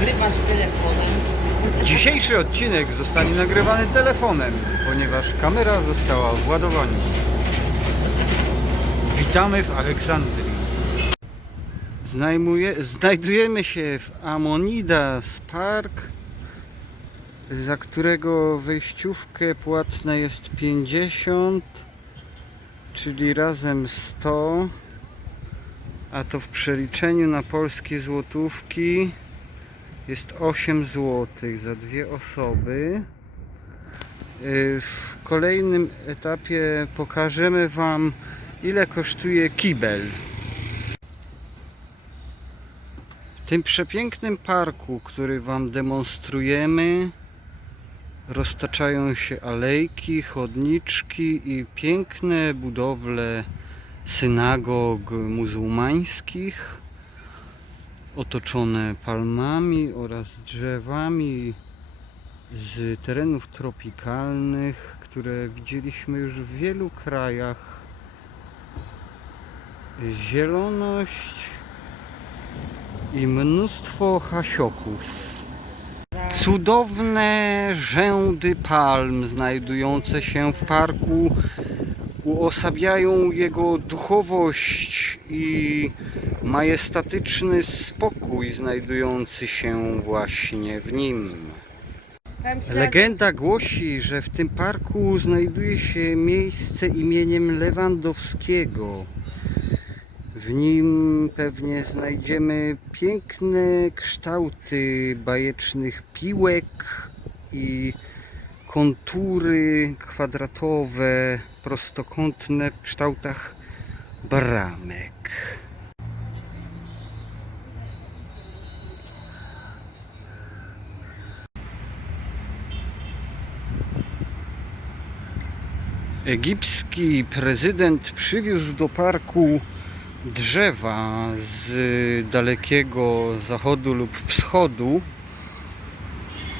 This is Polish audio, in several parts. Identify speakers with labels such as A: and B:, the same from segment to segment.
A: nagrywasz telefonem.
B: Dzisiejszy odcinek zostanie nagrywany telefonem, ponieważ kamera została w ładowaniu. Witamy w Aleksandrii. Znajmuje, znajdujemy się w Amonidas Park, za którego wejściówkę płatne jest 50, czyli razem 100, a to w przeliczeniu na polskie złotówki jest 8 zł za dwie osoby. Yy, W kolejnym etapie pokażemy Wam ile kosztuje kibel. W tym przepięknym parku, który Wam demonstrujemy, roztaczają się alejki, chodniczki i piękne budowle synagog muzułmańskich otoczone palmami oraz drzewami z terenów tropikalnych, które widzieliśmy już w wielu krajach. Zieloność i mnóstwo hasioków. Cudowne rzędy palm znajdujące się w parku uosabiają jego duchowość i majestatyczny spokój znajdujący się właśnie w nim. Legenda głosi, że w tym parku znajduje się miejsce imieniem Lewandowskiego. W nim pewnie znajdziemy piękne kształty bajecznych piłek i kontury kwadratowe, prostokątne w kształtach bramek. Egipski prezydent przywiózł do parku drzewa z dalekiego zachodu lub wschodu,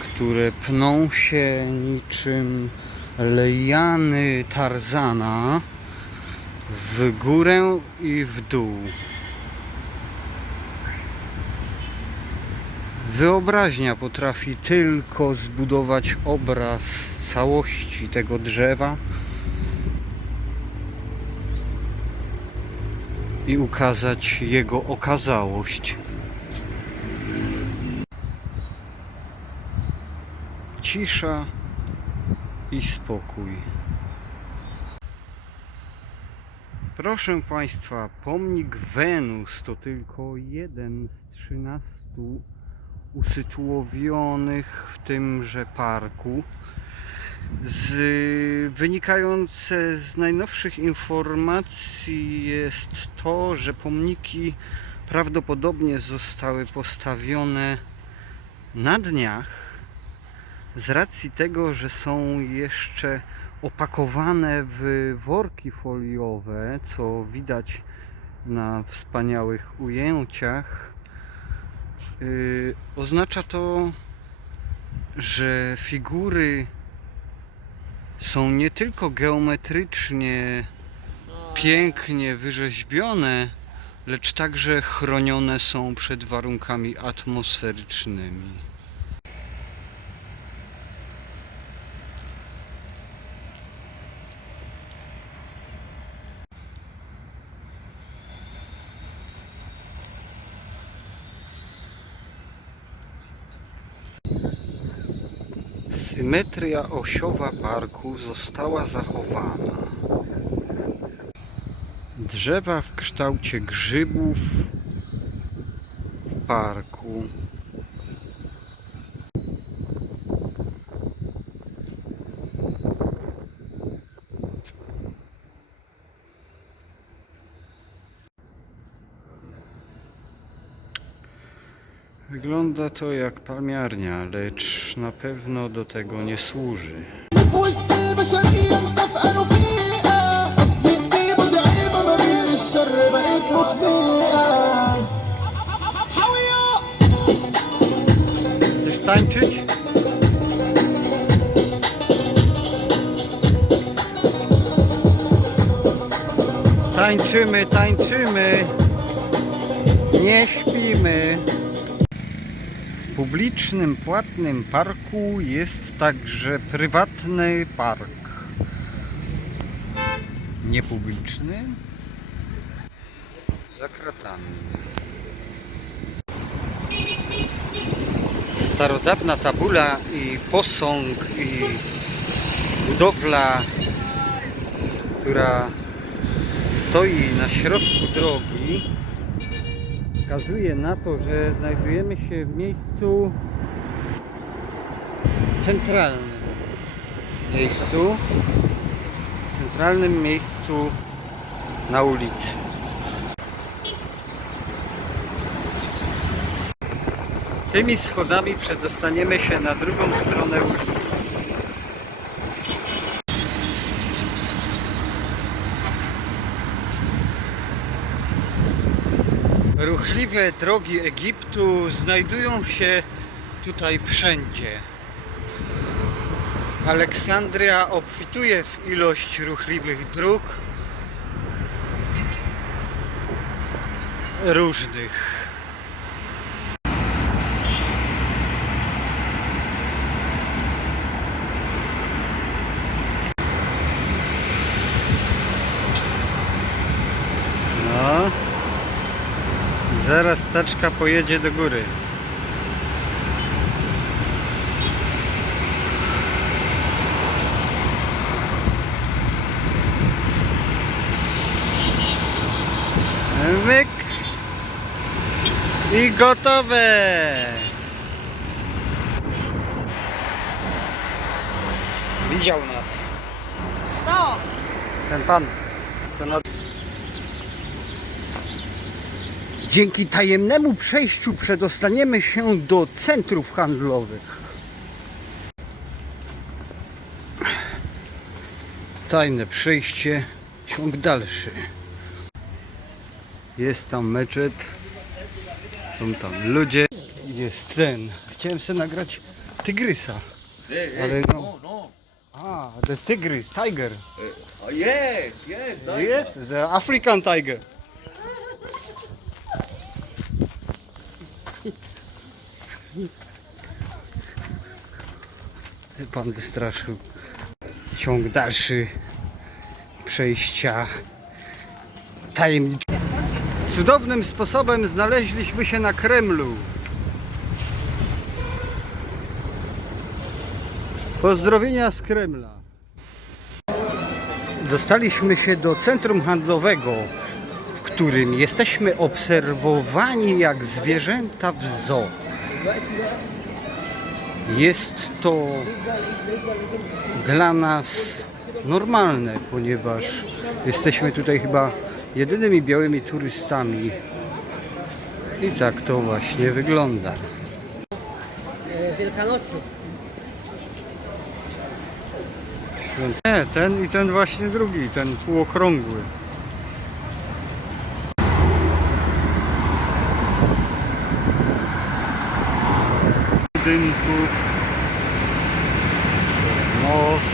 B: które pną się niczym lejany Tarzana w górę i w dół. Wyobraźnia potrafi tylko zbudować obraz całości tego drzewa i ukazać jego okazałość. Cisza i spokój. Proszę Państwa, pomnik Wenus to tylko jeden z 13 usytuowionych w tymże parku. Z, wynikające z najnowszych informacji jest to, że pomniki prawdopodobnie zostały postawione na dniach z racji tego, że są jeszcze opakowane w worki foliowe, co widać na wspaniałych ujęciach, yy, oznacza to, że figury są nie tylko geometrycznie pięknie wyrzeźbione, lecz także chronione są przed warunkami atmosferycznymi. Symetria osiowa parku została zachowana. Drzewa w kształcie grzybów w parku. Wygląda to jak palmiarnia, lecz na pewno do tego nie służy. Chcesz tańczyć? Tańczymy, tańczymy, nie śpimy publicznym, płatnym parku jest także prywatny park. Niepubliczny za kratami. Starodawna tabula i posąg i budowla, która stoi na środku drogi, wskazuje na to, że znajdujemy się w miejscu centralnym. Miejscu, centralnym miejscu na ulicy. Tymi schodami przedostaniemy się na drugą stronę ulicy. Ruchliwe drogi Egiptu znajdują się tutaj wszędzie. Aleksandria obfituje w ilość ruchliwych dróg różnych. No. Zaraz pojedzie do góry. Myk. I gotowe. Widział nas.
A: Co?
B: Ten pan, co na... Dzięki tajemnemu przejściu przedostaniemy się do centrów handlowych. Tajne przejście, ciąg dalszy. Jest tam meczet, są tam ludzie. Jest ten. Chciałem sobie nagrać tygrysa. Ale no.
C: No, no.
B: A, the tygrys, tiger.
C: Yes, yes. that-
B: Yes, the African tiger. Pan wystraszył. Ciąg dalszy przejścia tajemnicze. Cudownym sposobem znaleźliśmy się na Kremlu. Pozdrowienia z Kremla. Dostaliśmy się do centrum handlowego, w którym jesteśmy obserwowani jak zwierzęta w zoo. Jest to dla nas normalne, ponieważ jesteśmy tutaj chyba jedynymi białymi turystami. I tak to właśnie wygląda.
A: Wielkanocy.
B: Nie, ten i ten właśnie drugi, ten półokrągły. Budynków. Most.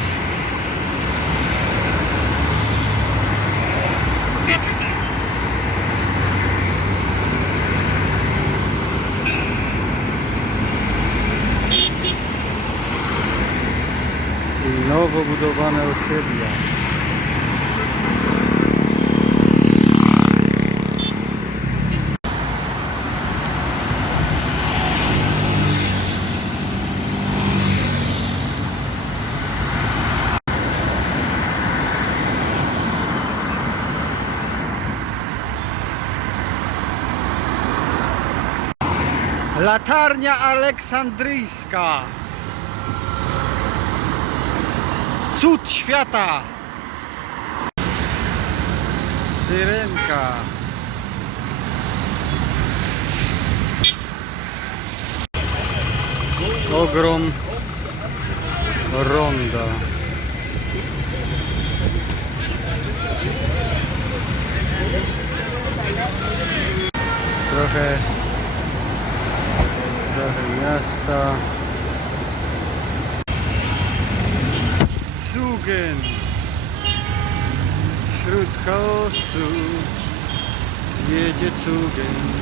B: Latarnia Aleksandryjska. Cud świata! Syrenka. Ogrom ronda. Trochę miasta. Zugen Wśród chaosu Jedzie cugen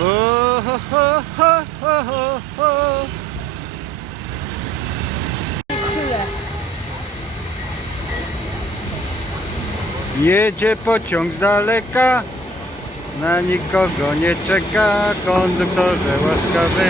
B: O, ho, ho, ho, ho, ho, ho. Jedzie pociąg z daleka, na nikogo nie czeka, konduktorze łaskawy.